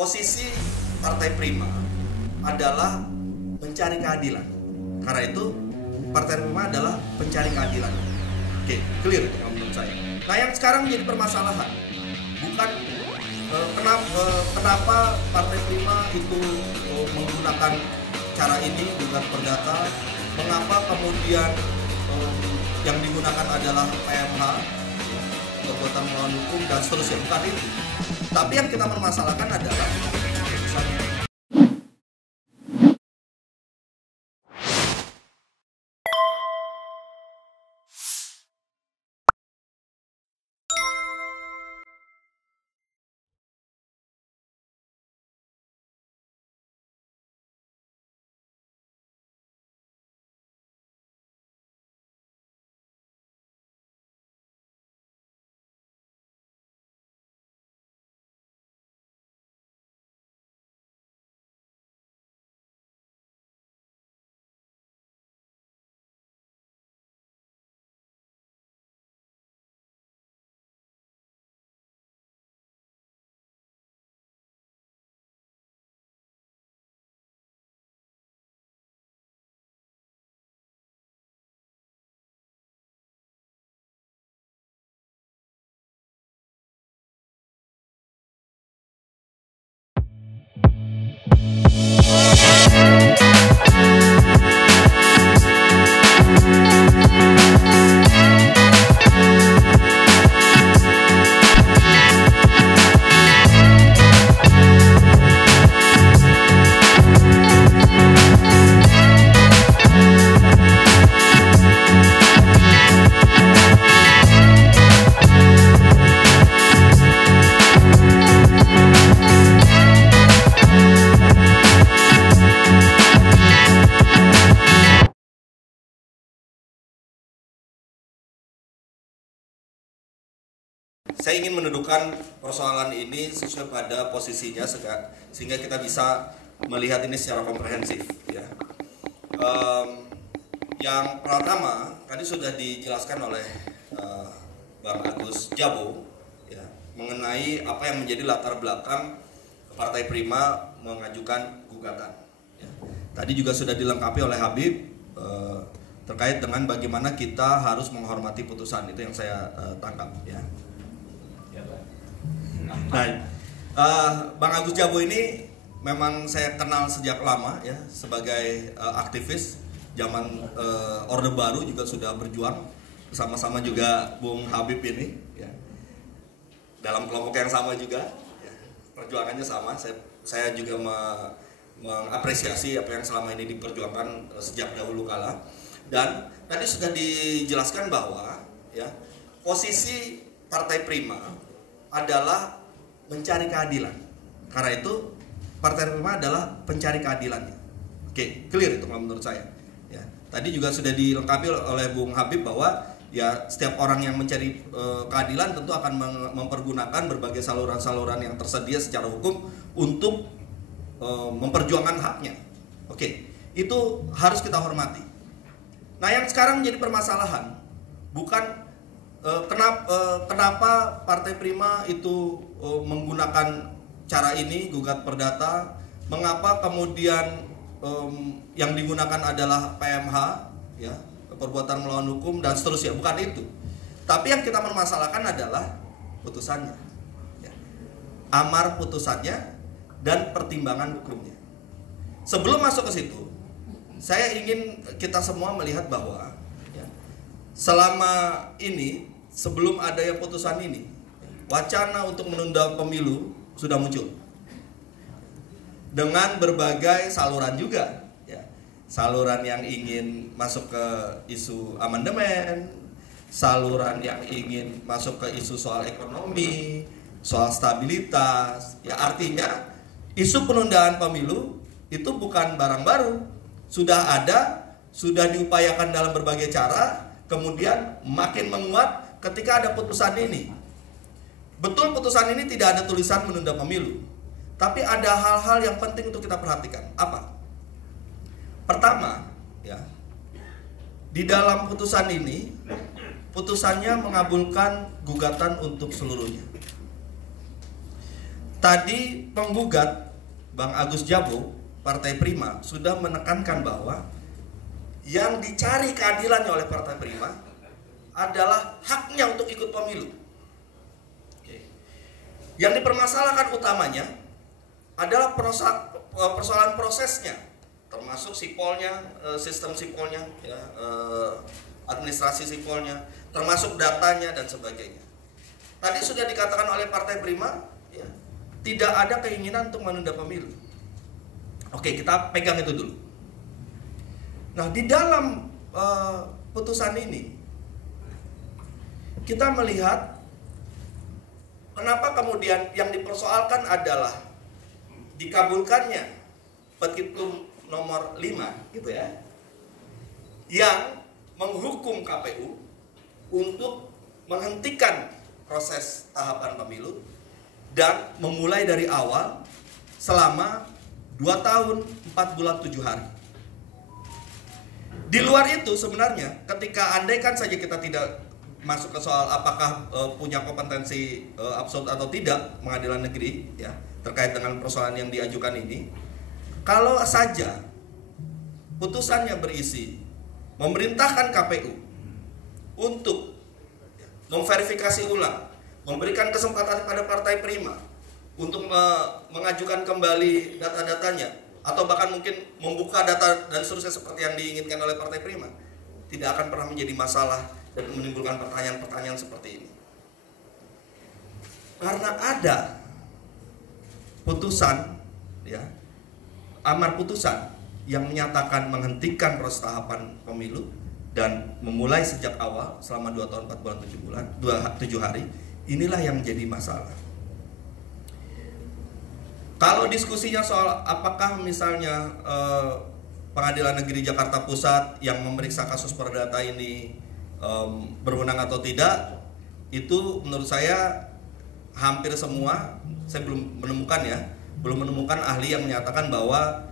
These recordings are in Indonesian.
posisi Partai Prima adalah mencari keadilan. Karena itu Partai Prima adalah pencari keadilan. Oke, clear itu menurut saya. Nah, yang sekarang menjadi permasalahan bukan kenapa Partai Prima itu menggunakan cara ini dengan perdata, mengapa kemudian yang digunakan adalah PMH, perbuatan melawan hukum dan seterusnya, bukan itu. Tapi yang kita permasalahkan adalah saya ingin mendudukan persoalan ini sesuai pada posisinya sehingga kita bisa melihat ini secara komprehensif. Ya. Yang pertama tadi sudah dijelaskan oleh Bang Agus Jabo ya, mengenai apa yang menjadi latar belakang Partai Prima mengajukan gugatan. Ya. Tadi juga sudah dilengkapi oleh Habib terkait dengan bagaimana kita harus menghormati putusan, itu yang saya tangkap. Ya. Nah, Bang Agus Jabo ini memang saya kenal sejak lama ya, sebagai aktivis zaman Orde Baru juga sudah berjuang bersama-sama juga Bung Habib ini ya. Dalam kelompok yang sama juga ya. Perjuangannya sama. Saya juga mengapresiasi apa yang selama ini diperjuangkan sejak dahulu kala. Dan tadi sudah dijelaskan bahwa ya, posisi Partai Prima adalah mencari keadilan. Karena itu Partai Prima adalah pencari keadilannya. Oke, clear itu menurut saya. Ya, tadi juga sudah dilengkapi oleh Bung Habib bahwa ya setiap orang yang mencari keadilan tentu akan mempergunakan berbagai saluran-saluran yang tersedia secara hukum untuk memperjuangkan haknya. Oke, itu harus kita hormati. Nah, yang sekarang menjadi permasalahan bukan kenapa Partai Prima itu menggunakan cara ini, gugat perdata, mengapa kemudian yang digunakan adalah PMH ya, perbuatan melawan hukum dan seterusnya, bukan itu. Tapi yang kita permasalahkan adalah putusannya ya. Amar putusannya dan pertimbangan hukumnya. Sebelum masuk ke situ, saya ingin kita semua melihat bahwa ya, selama ini sebelum ada yang putusan ini, wacana untuk menunda pemilu sudah muncul dengan berbagai saluran juga ya. Saluran yang ingin masuk ke isu amandemen, saluran yang ingin masuk ke isu soal ekonomi, soal stabilitas ya. Artinya isu penundaan pemilu itu bukan barang baru, sudah ada, sudah diupayakan dalam berbagai cara, kemudian makin menguat ketika ada putusan ini. Betul, putusan ini tidak ada tulisan menunda pemilu, tapi ada hal-hal yang penting untuk kita perhatikan. Apa? Pertama, ya, di dalam putusan ini, putusannya mengabulkan gugatan untuk seluruhnya. tadi penggugat Bang Agus Jabo, Partai Prima, sudah menekankan bahwa yang dicari keadilannya oleh Partai Prima adalah haknya untuk ikut pemilu. Yang dipermasalahkan utamanya adalah persoalan prosesnya, termasuk sipolnya, sistem sipolnya, ya, administrasi sipolnya, termasuk datanya dan sebagainya. Tadi sudah dikatakan oleh Partai Prima, ya, tidak ada keinginan untuk menunda pemilu. Oke, kita pegang itu dulu. Nah, di dalam putusan ini kita melihat kenapa kemudian yang dipersoalkan adalah dikabulkannya petitum nomor 5 gitu ya, yang menghukum KPU untuk menghentikan proses tahapan pemilu dan memulai dari awal selama 2 tahun 4 bulan 7 hari. Di luar itu sebenarnya ketika andaikan saja kita tidak masuk ke soal apakah punya kompetensi absolut atau tidak pengadilan negeri ya terkait dengan persoalan yang diajukan ini, kalau saja putusannya berisi memerintahkan KPU untuk memverifikasi ulang, memberikan kesempatan kepada Partai Prima untuk mengajukan kembali data-datanya, atau bahkan mungkin membuka data dan seterusnya seperti yang diinginkan oleh Partai Prima, tidak akan pernah menjadi masalah dan menimbulkan pertanyaan-pertanyaan seperti ini. Karena ada putusan, ya, amar putusan yang menyatakan menghentikan proses tahapan pemilu dan memulai sejak awal selama 2 tahun 4 bulan 7 hari, inilah yang menjadi masalah. Kalau diskusinya soal apakah misalnya Pengadilan Negeri Jakarta Pusat yang memeriksa kasus perdata ini berwenang atau tidak, itu menurut saya hampir semua, saya belum menemukan ahli yang menyatakan bahwa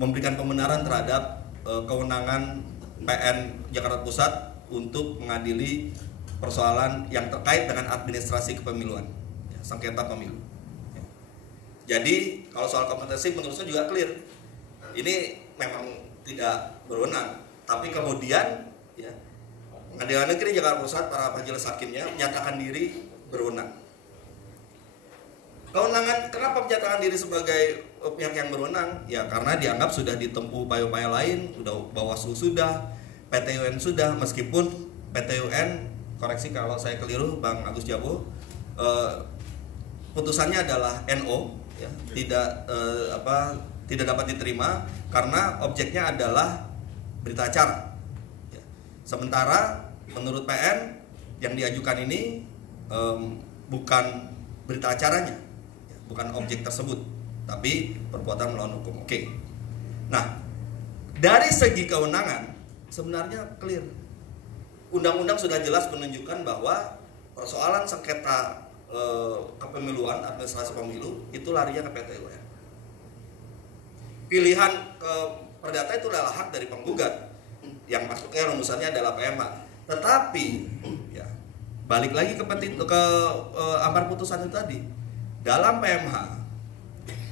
memberikan pembenaran terhadap kewenangan PN Jakarta Pusat untuk mengadili persoalan yang terkait dengan administrasi kepemiluan, ya, sengketa pemilu. Jadi kalau soal kompetensi menurut saya juga clear, ini memang tidak berwenang, tapi kemudian ya, Pengadilan Negeri Jakarta Pusat, para majelis hakimnya menyatakan diri berwenang. Kewenangan, kenapa menyatakan diri sebagai pihak yang berwenang? Ya karena dianggap sudah ditempuh upaya-upaya lain, sudah Bawaslu sudah, PT UN sudah, meskipun PT UN, koreksi kalau saya keliru Bang Agus Jabo, putusannya adalah NO, ya, tidak dapat diterima karena objeknya adalah berita acara. Sementara menurut PN yang diajukan ini bukan berita acaranya, bukan objek tersebut, tapi perbuatan melawan hukum. Oke. Nah, dari segi kewenangan sebenarnya clear. Undang-undang sudah jelas menunjukkan bahwa persoalan sengketa kepemiluan, administrasi pemilu itu larinya ke PT UN. Pilihan ke perdata itu adalah hak dari penggugat, yang masuknya rumusannya adalah PMH. Tetapi ya, balik lagi ke amar putusan itu tadi, dalam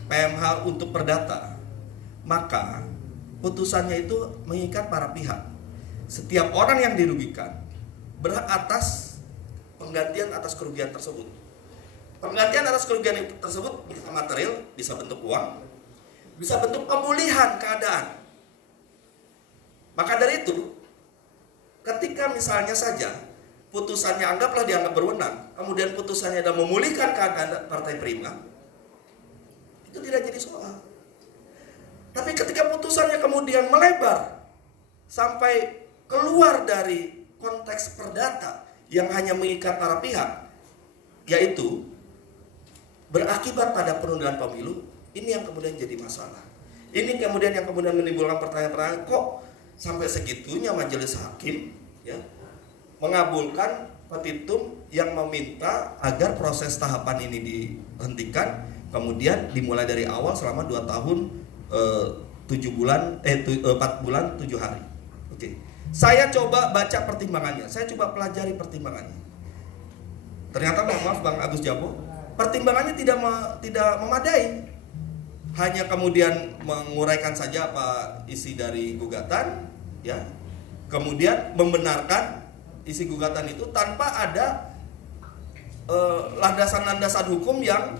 PMH untuk perdata, maka putusannya itu mengikat para pihak. Setiap orang yang dirugikan berhak atas penggantian atas kerugian tersebut. Penggantian atas kerugian tersebut bisa material, bisa bentuk uang, bisa bentuk pemulihan keadaan. Maka dari itu, ketika misalnya saja putusannya anggaplah dianggap berwenang, kemudian putusannya adalah memulihkan keadaan Partai Prima, itu tidak jadi soal. Tapi ketika putusannya kemudian melebar sampai keluar dari konteks perdata yang hanya mengikat para pihak, yaitu berakibat pada penundaan pemilu, ini yang kemudian jadi masalah. Ini kemudian yang kemudian menimbulkan pertanyaan-pertanyaan, kok sampai segitunya majelis hakim ya mengabulkan petitum yang meminta agar proses tahapan ini dihentikan, kemudian dimulai dari awal selama 2 tahun 4 bulan 7 hari. Oke. Saya coba baca pertimbangannya, saya coba pelajari pertimbangannya. Ternyata maaf Bang Agus Jabo, pertimbangannya tidak memadai. Hanya kemudian menguraikan saja apa isi dari gugatan, ya. Kemudian membenarkan isi gugatan itu tanpa ada landasan-landasan hukum yang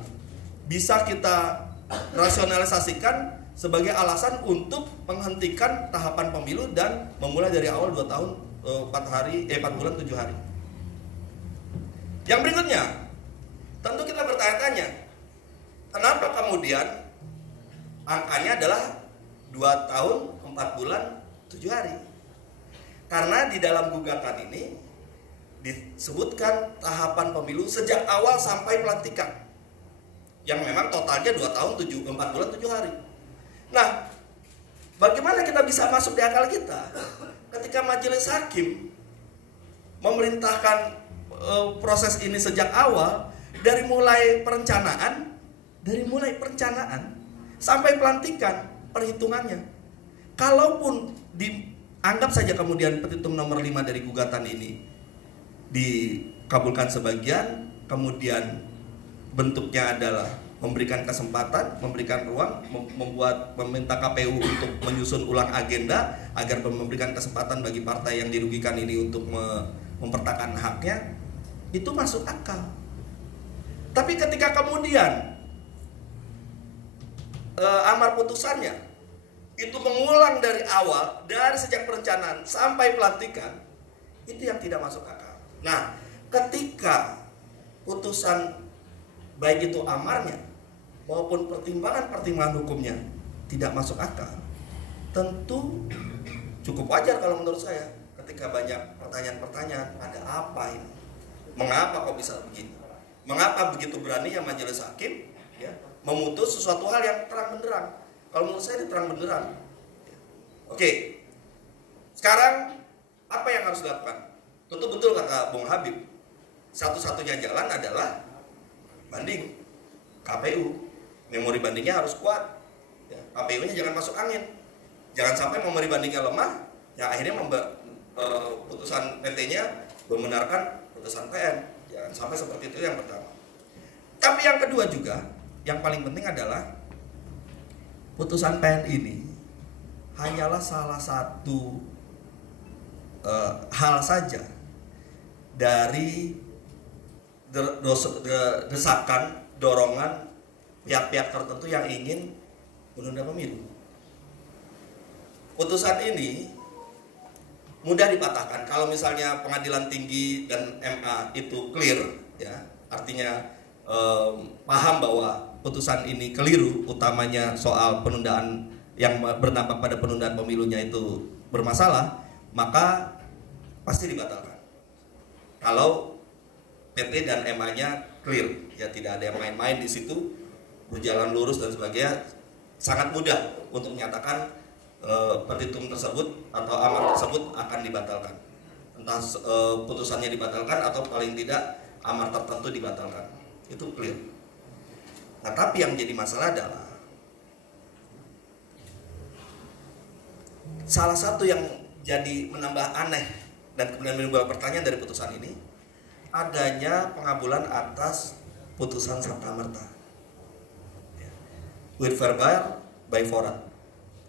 bisa kita rasionalisasikan sebagai alasan untuk menghentikan tahapan pemilu dan memulai dari awal 2 tahun 4 bulan 7 hari. Yang berikutnya, tentu kita bertanya-tanya, kenapa kemudian angkanya adalah 2 tahun 4 bulan 7 hari? Karena di dalam gugatan ini disebutkan tahapan pemilu sejak awal sampai pelantikan, yang memang totalnya 2 tahun 4 bulan 7 hari. Nah, bagaimana kita bisa masuk di akal kita ketika majelis hakim memerintahkan proses ini sejak awal, dari mulai perencanaan sampai pelantikan perhitungannya. Kalaupun dianggap saja kemudian petitum nomor 5 dari gugatan ini dikabulkan sebagian, kemudian bentuknya adalah memberikan kesempatan, memberikan ruang, meminta KPU untuk menyusun ulang agenda agar memberikan kesempatan bagi partai yang dirugikan ini untuk mempertahankan haknya, itu masuk akal. Tapi ketika kemudian amar putusannya itu mengulang dari awal, dari sejak perencanaan sampai pelantikan, itu yang tidak masuk akal. Nah, ketika putusan baik itu amarnya maupun pertimbangan hukumnya tidak masuk akal, tentu cukup wajar kalau menurut saya ketika banyak pertanyaan-pertanyaan, ada apa ini? Mengapa kok bisa begini? Mengapa begitu berani majelis hakim memutus sesuatu hal yang terang benderang? Kalau menurut saya ini terang benderang. Oke, sekarang apa yang harus dilakukan? Tentu betul kata Bung Habib, satu-satunya jalan adalah banding KPU. Memori bandingnya harus kuat, KPU-nya jangan masuk angin, jangan sampai memori bandingnya lemah, yang akhirnya putusan PT-nya membenarkan putusan PN. Jangan sampai seperti itu, yang pertama. Tapi yang kedua juga, yang paling penting adalah putusan PN ini hanyalah salah satu hal saja dari desakan, dorongan pihak-pihak tertentu yang ingin menunda pemilu. Putusan ini mudah dipatahkan kalau misalnya pengadilan tinggi dan MA itu clear, ya, artinya paham bahwa putusan ini keliru, utamanya soal penundaan yang berdampak pada penundaan pemilunya itu bermasalah, maka pasti dibatalkan. Kalau PT dan MA-nya clear, ya tidak ada yang main-main di situ, berjalan lurus dan sebagainya, sangat mudah untuk menyatakan petitum tersebut atau amar tersebut akan dibatalkan. Entah putusannya dibatalkan atau paling tidak amar tertentu dibatalkan. Itu clear. Nah, tapi yang jadi masalah adalah salah satu yang jadi menambah aneh dan kemudian menimbulkan pertanyaan dari putusan ini, adanya pengabulan atas putusan serta-merta, with verbal by forum.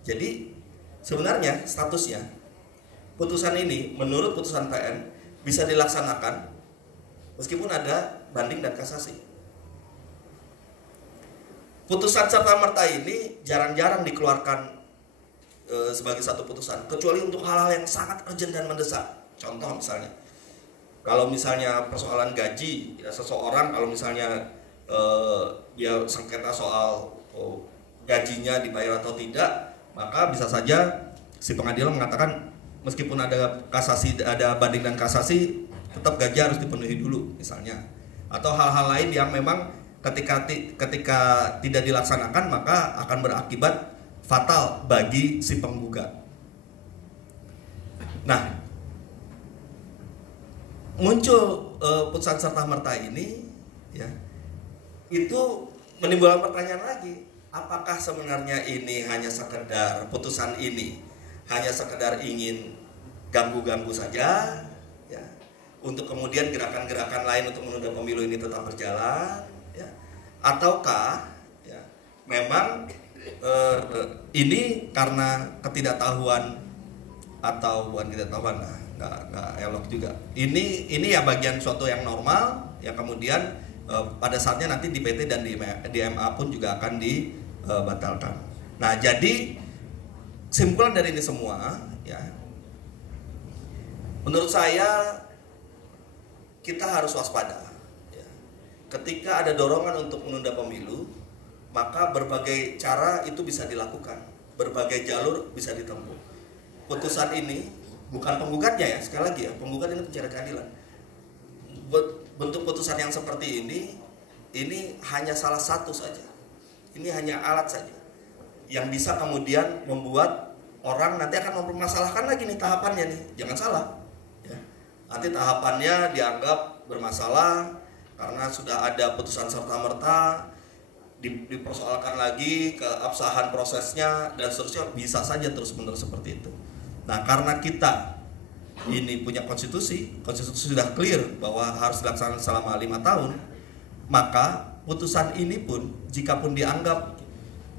Jadi sebenarnya statusnya putusan ini menurut putusan PN bisa dilaksanakan meskipun ada banding dan kasasi. Putusan serta-merta ini jarang-jarang dikeluarkan sebagai satu putusan, kecuali untuk hal-hal yang sangat urgent dan mendesak. Contoh misalnya, kalau misalnya persoalan gaji, ya, seseorang kalau misalnya dia sengketa soal gajinya dibayar atau tidak, maka bisa saja si pengadilan mengatakan meskipun ada kasasi, ada banding dan kasasi, tetap gaji harus dipenuhi dulu misalnya. Atau hal-hal lain yang memang ketika tidak dilaksanakan maka akan berakibat fatal bagi si penggugat. Nah, muncul putusan serta-merta ini, ya, itu menimbulkan pertanyaan lagi. Apakah sebenarnya ini hanya sekedar putusan ini hanya sekedar ingin ganggu-ganggu saja, ya, untuk kemudian gerakan-gerakan lain untuk menunda pemilu ini tetap berjalan, ya, ataukah ya, memang ini karena ketidaktahuan atau bukan ketidaktahuan, nggak elok juga. Ini ya bagian suatu yang normal yang kemudian pada saatnya nanti di PT dan di MA pun juga akan dibatalkan. Nah, jadi kesimpulan dari ini semua ya, menurut saya kita harus waspada ya. Ketika ada dorongan untuk menunda pemilu, maka berbagai cara itu bisa dilakukan, berbagai jalur bisa ditempuh. Putusan ini bukan penggugatnya ya, sekali lagi ya, penggugat ini pencari keadilan. Bentuk putusan yang seperti ini hanya salah satu saja. Ini hanya alat saja yang bisa kemudian membuat orang nanti akan mempermasalahkan lagi nih tahapannya nih. Jangan salah ya. Nanti tahapannya dianggap bermasalah karena sudah ada putusan serta-merta, dipersoalkan lagi keabsahan prosesnya dan seterusnya, bisa saja terus-menerus seperti itu. Nah, karena kita ini punya konstitusi sudah clear bahwa harus dilaksanakan selama 5 tahun, maka putusan ini pun jika pun dianggap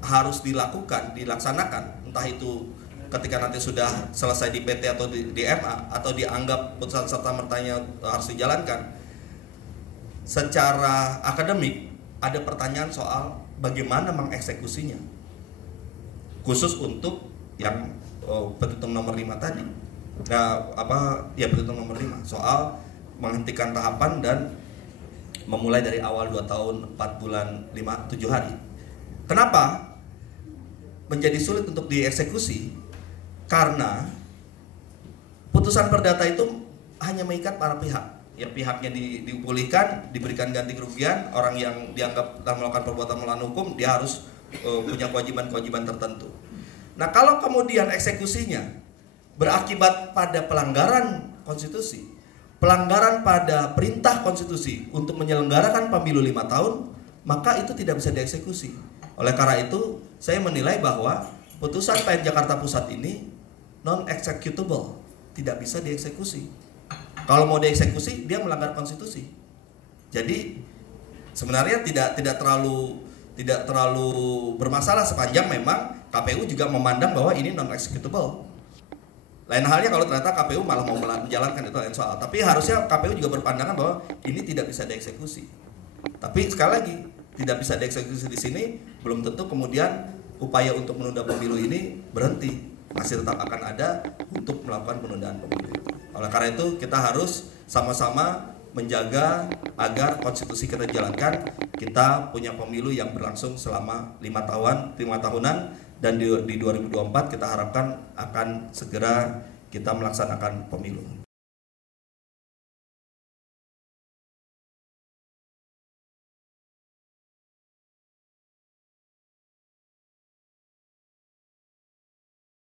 harus dilaksanakan, entah itu ketika nanti sudah selesai di PT atau di MA, atau dianggap putusan serta-mertanya harus dijalankan, secara akademik ada pertanyaan soal bagaimana mengeksekusinya, khusus untuk yang petitum nomor 5 tadi. Nah, petitum nomor 5 soal menghentikan tahapan dan memulai dari awal 2 tahun 4 bulan 7 hari. Kenapa menjadi sulit untuk dieksekusi? Karena putusan perdata itu hanya mengikat para pihak. Ya, pihaknya dipulihkan, diberikan ganti kerugian. Orang yang dianggap telah melakukan perbuatan melawan hukum, dia harus punya kewajiban-kewajiban tertentu. Nah, kalau kemudian eksekusinya berakibat pada pelanggaran konstitusi, pelanggaran pada perintah konstitusi untuk menyelenggarakan pemilu 5 tahun, maka itu tidak bisa dieksekusi. Oleh karena itu, saya menilai bahwa putusan PN Jakarta Pusat ini non-executable, tidak bisa dieksekusi. Kalau mau dieksekusi, dia melanggar konstitusi. Jadi sebenarnya tidak terlalu bermasalah sepanjang memang KPU juga memandang bahwa ini non-executable. Lain halnya kalau ternyata KPU malah mau menjalankan, itu lain soal. Tapi harusnya KPU juga berpandangan bahwa ini tidak bisa dieksekusi. Tapi sekali lagi, tidak bisa dieksekusi di sini belum tentu kemudian upaya untuk menunda pemilu ini berhenti. Masih tetap akan ada untuk melakukan penundaan pemilu itu. Oleh karena itu kita harus sama-sama menjaga agar konstitusi kita jalankan. Kita punya pemilu yang berlangsung selama 5 tahunan, dan di 2024 kita harapkan akan segera kita melaksanakan pemilu.